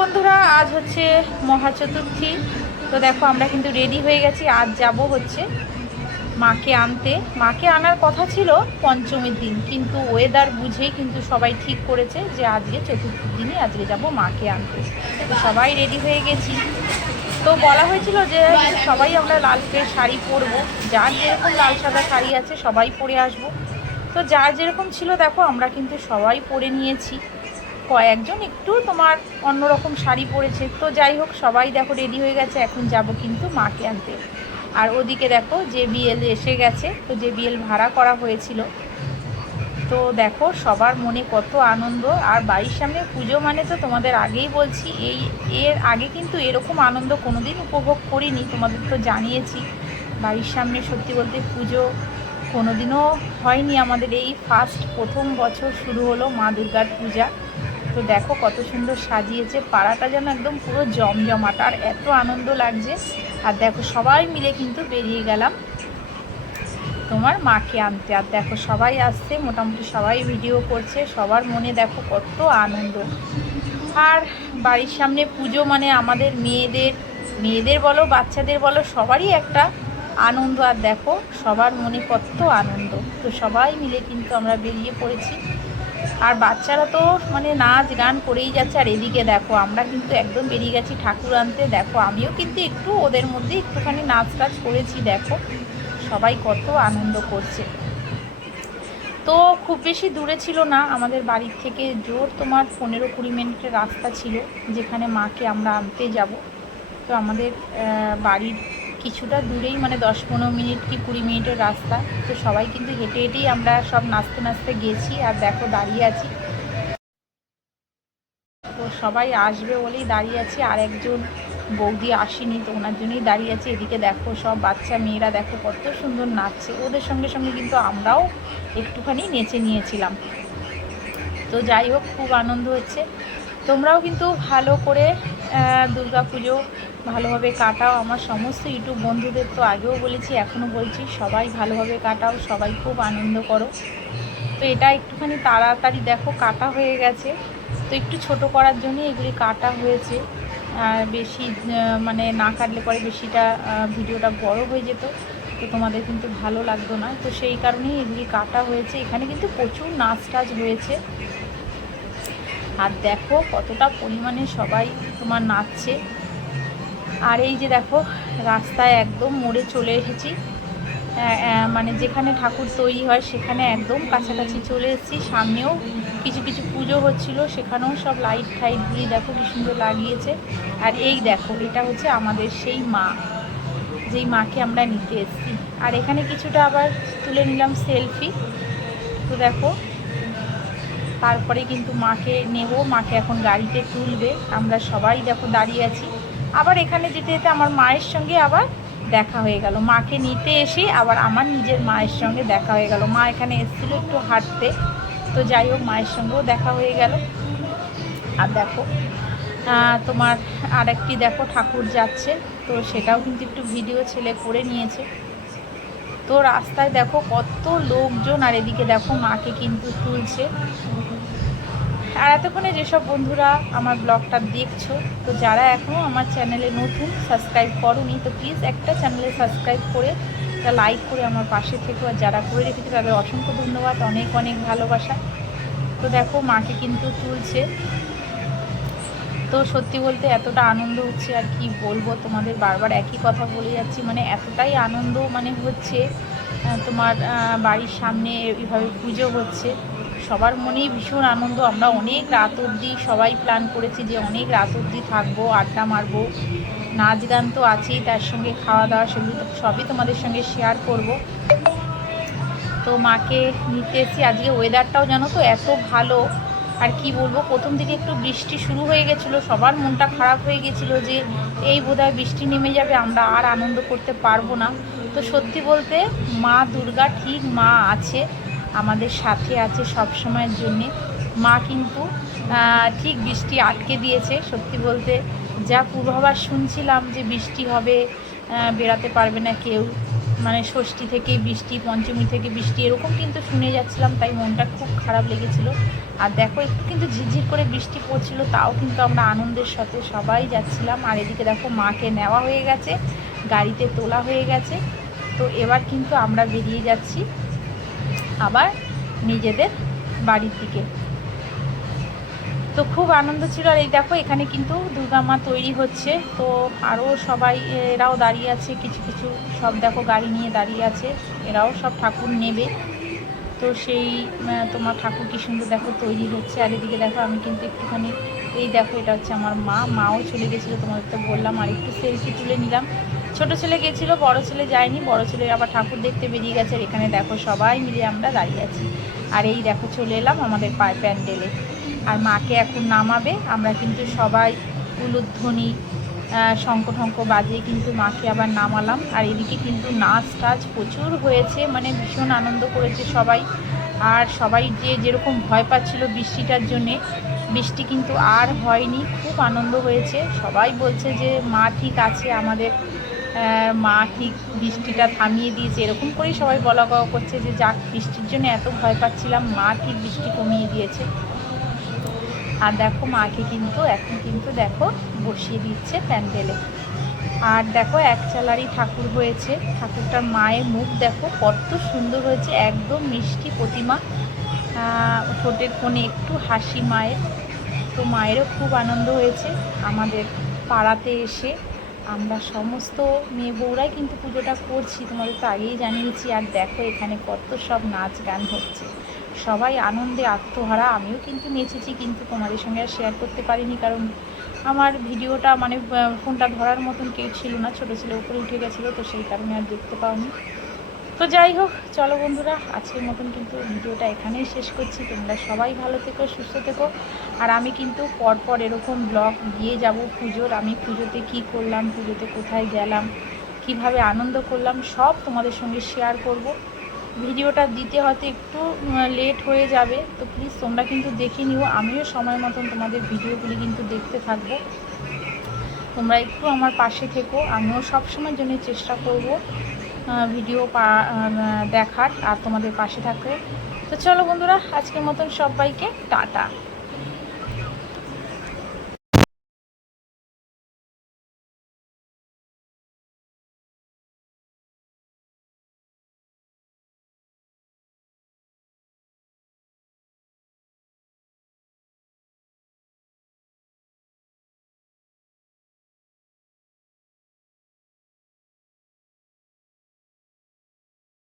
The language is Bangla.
বন্ধুরা, আজ হচ্ছে মহা চতুর্থী তো দেখো, আমরা কিন্তু রেডি হয়ে গেছি। আজ যাব হচ্ছে মাকে আনতে। মাকে আনার কথা ছিল পঞ্চমীর দিন, কিন্তু ওয়েদার বুঝেই কিন্তু সবাই ঠিক করেছে যে আজকে চতুর্থীর দিনই আজকে যাব মাকে আনতে। তো সবাই রেডি হয়ে গেছি। তো বলা হয়েছিল যে সবাই আমরা লাল শাড়ি পরবো। যার যেরকম লাল সাদা শাড়ি আছে, সবাই পরে আসব। তো যার যেরকম ছিল, দেখো, আমরা কিন্তু সবাই পরে নিয়েছি। কয়েকজন একটু তোমার অন্যরকম শাড়ি পরেছে। তো যাই হোক, সবাই দেখো রেডি হয়ে গেছে, এখন যাব কিন্তু মাকে আনতে। আর ওদিকে দেখো যে বিএল এসে গেছে, তো যে বিএল ভাড়া করা হয়েছিল। তো দেখো সবার মনে কত আনন্দ। আর বাড়ির সামনে পুজো মানে তো তোমাদের আগেই বলছি, এই এর আগে কিন্তু এরকম আনন্দ কোনোদিন উপভোগ করিনি, তোমাদের তো জানিয়েছি। বাড়ির সামনে সত্যি বলতে পুজো কোনোদিনও হয়নি আমাদের। এই ফার্স্ট প্রথম বছর শুরু হলো মা দুর্গার পূজা। তো দেখো কত সুন্দর সাজিয়েছে। পাড়াটা যেন একদম পুরো জমজমাট, আর এত আনন্দ লাগছে। আর দেখো সবাই মিলে কিন্তু বেরিয়ে গেলাম তোমার মাকে আনতে। আর দেখো সবাই আসছে, মোটামুটি সবাই ভিডিও করছে, সবার মনে দেখো কত আনন্দ। আর বাড়ির সামনে পুজো মানে আমাদের মেয়েদের মেয়েদের বলো, বাচ্চাদের বলো, সবারই একটা আনন্দ। আর দেখো সবার মনে কত আনন্দ। তো সবাই মিলে কিন্তু আমরা বেরিয়ে পড়েছি। আর বাচ্চারা তো মানে নাচ গান করেই যাচ্ছে। আর এদিকে দেখো, আমরা কিন্তু একদম বেরিয়ে গেছি ঠাকুর আনতে। দেখো, আমিও কিন্তু একটু ওদের মধ্যে একটুখানি নাচ টাচ করেছি, দেখো। সবাই কত আনন্দ করছে। তো খুব বেশি দূরে ছিল না, আমাদের বাড়ির থেকে জোর তোমার পনেরো কুড়ি মিনিটের রাস্তা ছিল, যেখানে মাকে আমরা আনতে যাব। তো আমাদের বাড়ির কিছুটা দূরেই মানে দশ পনেরো মিনিট কি কুড়ি মিনিটের রাস্তা। তো সবাই কিন্তু হেঁটে হেঁটেই আমরা সব নাচতে নাচতে গেছি আর দেখো দাঁড়িয়ে আছি। তো সবাই আসবে বলেই দাঁড়িয়ে আছি, আর একজন বৌদি আসেনি, তো ওনার জন্যই দাঁড়িয়ে আছি। এদিকে দেখো সব বাচ্চা মেয়েরা দেখো কত সুন্দর নাচছে। ওদের সঙ্গে সঙ্গে কিন্তু আমরাও একটুখানি নেচে নিয়েছিলাম। তো যাই হোক, খুব আনন্দ হচ্ছে। তোমরাও কিন্তু ভালো করে দুর্গা পুজো ভালোভাবে কাটাও। আমার সমস্ত ইউটিউব বন্ধুদের তো আগেও বলেছি, এখনও বলছি, সবাই ভালোভাবে কাটাও, সবাই খুব আনন্দ করো। তো এটা একটুখানি তাড়াতাড়ি দেখো, কাটা হয়ে গেছে। তো একটু ছোট করার জন্য এগুলি কাটা হয়েছে। আর বেশি মানে না কাটলে পরে বেশিটা ভিডিওটা বড় হয়ে যেত। তো তোমাদের কিন্তু ভালো লাগতো না। তো সেই কারণেই এগুলি কাটা হয়েছে। এখানে কিন্তু প্রচুর নাচ টাচ হয়েছে। আর দেখো কতটা পরিমাণে সবাই তোমার নাচছে। আর এই যে দেখো, রাস্তায় একদম মোড়ে চলে এসেছি। মানে যেখানে ঠাকুর তৈরি হয় সেখানে একদম কাছাকাছি চলে এসেছি। সামনেও কিছু কিছু পুজো হচ্ছিল, সেখানেও সব লাইট টাইটগুলি দেখো কি সুন্দর লাগিয়েছে। আর এই দেখো, এটা হচ্ছে আমাদের সেই মা, যেই মাকে আমরা নিতে এসেছি। আর এখানে কিছুটা আবার তুলে নিলাম সেলফি তো দেখো তারপরে কিন্তু মাকে নেব, মাকে এখন গাড়িতে তুলবে। আমরা সবাই দেখো দাঁড়িয়ে আছি। আবার এখানে যেতে যেতে আমার মায়ের সঙ্গে আবার দেখা হয়ে গেল। মাকে নিতে এসে আবার আমার নিজের মায়ের সঙ্গে দেখা হয়ে গেল। মা এখানে এসেছিল একটু হাঁটতে। তো যাই হোক, মায়ের সঙ্গেও দেখা হয়ে গেল। আর দেখো তোমার আর একটি দেখো ঠাকুর যাচ্ছে। তো সেটাও কিন্তু একটু ভিডিও ছেলে করে নিয়েছে। তো রাস্তায় দেখো কত লোকজন, আর এদিকে দেখো মাকে কিন্তু তুলছে। আর এতক্ষণে যেসব বন্ধুরা আমার ব্লগটা দেখছ, তো যারা এখনও আমার চ্যানেলে নতুন সাবস্ক্রাইব করনি, তো প্লিজ একটা চ্যানেলে সাবস্ক্রাইব করে, একটা লাইক করে আমার পাশে থেকে। আর যারা করে রেখেছে, তাদের অসংখ্য ধন্যবাদ, অনেক অনেক ভালোবাসা। তো দেখো মাকে কিন্তু তুলছে। সত্যি বলতে এতটা আনন্দ হচ্ছে আর কি বলব? তোমাদের বারবার একই কথা বলে যাচ্ছি। মানে এতটাই আনন্দ মানে হচ্ছে তোমার বাড়ির সামনে এইভাবে পুজো হচ্ছে। সবার মনেই ভীষণ আনন্দ। আমরা অনেক রাত অবধি সবাই প্ল্যান করেছি যে অনেক রাত অবধি থাকব, আড্ডা মারবো। নাচ গান তো আছেই, তার সঙ্গে খাওয়া দাওয়া সেগুলো তো সবই তোমাদের সঙ্গে শেয়ার করব। তো মাকে নিতে এসেছি। আজকে ওয়েদারটাও জানো তো এত ভালো। আর কি বলব, প্রথম দিকে একটু বৃষ্টি শুরু হয়ে গেছিল, সবার মনটা খারাপ হয়ে গেছিল যে এই বোধহয় বৃষ্টি নেমে যাবে, আমরা আর আনন্দ করতে পারব না। তো সত্যি বলতে মা দুর্গা ঠিক মা আছে, আমাদের সাথে আছে সব সময়ের জন্যে। মা কিন্তু ঠিক বৃষ্টি আটকে দিয়েছে, সত্যি বলতে যা পূর্বাভাস শুনছিলাম যে বৃষ্টি হবে বেরাতে পারবে না কেউ। মানে ষষ্ঠী থেকে বৃষ্টি, পঞ্চমী থেকে বৃষ্টি, এরকম কিন্তু শুনে যাচ্ছিলাম, তাই মনটা খুব খারাপ লেগেছিল। আর দেখো, একটু কিন্তু ঝিরঝির করে বৃষ্টি পড়ছিল, তাও কিন্তু আমরা আনন্দের সাথে সবাই যাচ্ছিলাম। আর এদিকে দেখো, মাকে নেওয়া হয়ে গেছে, গাড়িতে তোলা হয়ে গেছে। তো এবার কিন্তু আমরা বেরিয়ে যাচ্ছি আবার নিজেদের বাড়ির দিকে। তো খুব আনন্দ ছিল। আর এই দেখো, এখানে কিন্তু দুর্গা মা তৈরি হচ্ছে। তো আরও সবাই, এরাও দাঁড়িয়ে আছে। কিছু কিছু সব দেখো, গাড়ি নিয়ে দাঁড়িয়ে আছে। এরাও সব ঠাকুর নেবে। তো সেই তোমার ঠাকুর কি সুন্দর দেখো, তৈরি হচ্ছে। আর এদিকে দেখো, আমি কিন্তু একটুখানি, এই দেখো, এটা হচ্ছে আমার মা। মাও চলে গেছিল তোমাদের তো বললাম। আর একটু সেলফি তুলে নিলাম। ছোট ছেলে গেছিল, বড় ছেলে যায়নি। বড় ছেলে আবার ঠাকুর দেখতে বেরিয়ে গেছে। আর এখানে দেখো, সবাই মিলে আমরা দাঁড়িয়ে আছি। আর এই দেখো, চলে এলাম আমাদের পায় প্যান্ডেলে। আর মাকে এখন নামাবে। আমরা কিন্তু সবাই উলুধ্বনি শঙ্খ টঙ্ক বাজিয়ে কিন্তু মাকে আবার নামালাম। আর এদিকে কিন্তু নাচ টাচ প্রচুর হয়েছে মানে ভীষণ আনন্দ করেছে সবাই। আর সবাই যে যেরকম ভয় পাচ্ছিল বৃষ্টিটার জন্যে, বৃষ্টি কিন্তু আর হয়নি, খুব আনন্দ হয়েছে। সবাই বলছে যে, মা ঠিক আছে, আমাদের মা ঠিক বৃষ্টিটা থামিয়ে দিয়েছে। এরকম করেই সবাই বলা করছে যে, যাক, বৃষ্টির জন্য এত ভয় পাচ্ছিলাম, মা ঠিক বৃষ্টি কমিয়ে দিয়েছে। আর দেখো মাকে কিন্তু, এখন কিন্তু দেখো বসিয়ে দিচ্ছে প্যান্ডেলে। আর দেখো এক চালারই ঠাকুর হয়েছে। ঠাকুরটার মায়ের মুখ দেখো কত সুন্দর হয়েছে, একদম মিষ্টি প্রতিমা। ঠোঁটের কোণে একটু হাসি মায়ের। তো মায়েরও খুব আনন্দ হয়েছে। আমাদের পাড়াতে এসে আমরা সমস্ত মেয়ে বউরাই কিন্তু পুজোটা করছি। তোমাদের তো আগেই জানিয়েছি, আর দেখো এখানে কত সব নাচ গান হচ্ছে। সবাই আনন্দে আত্মহারা। আমিও কিন্তু নেচেছি, কিন্তু তোমাদের সঙ্গে আর শেয়ার করতে পারিনি, কারণ আমার ভিডিওটা মানে ফোনটা ধরার মতন কেউ ছিল না, ছোটো ছেলে উপরে উঠে গেছিল, তো সেই কারণে আর দেখতে পাওনি। তো যাই হোক, চলো বন্ধুরা, আজকের মতন কিন্তু ভিডিওটা এখানেই শেষ করছি। তোমরা সবাই ভালো থেকো, সুস্থ থেকো। আর আমি কিন্তু পরপর এরকম ব্লগ দিয়ে যাব পুজোর। আমি পুজোতে কি করলাম, পুজোতে কোথায় গেলাম, কীভাবে আনন্দ করলাম, সব তোমাদের সঙ্গে শেয়ার করব। ভিডিওটা দিতে হয়তো একটু লেট হয়ে যাবে। তো প্লিজ তোমরা কিন্তু দেখে নিও। আমিও সময় মতন তোমাদের ভিডিওগুলি কিন্তু দেখতে থাকব। তোমরা একটু আমার পাশে থেকো। আমিও সবসময়ের জন্য চেষ্টা করব ভিডিও দেখার আর তোমাদের পাশে থাকতে। তো চলো বন্ধুরা, আজকের মতন সবাইকে টাটা।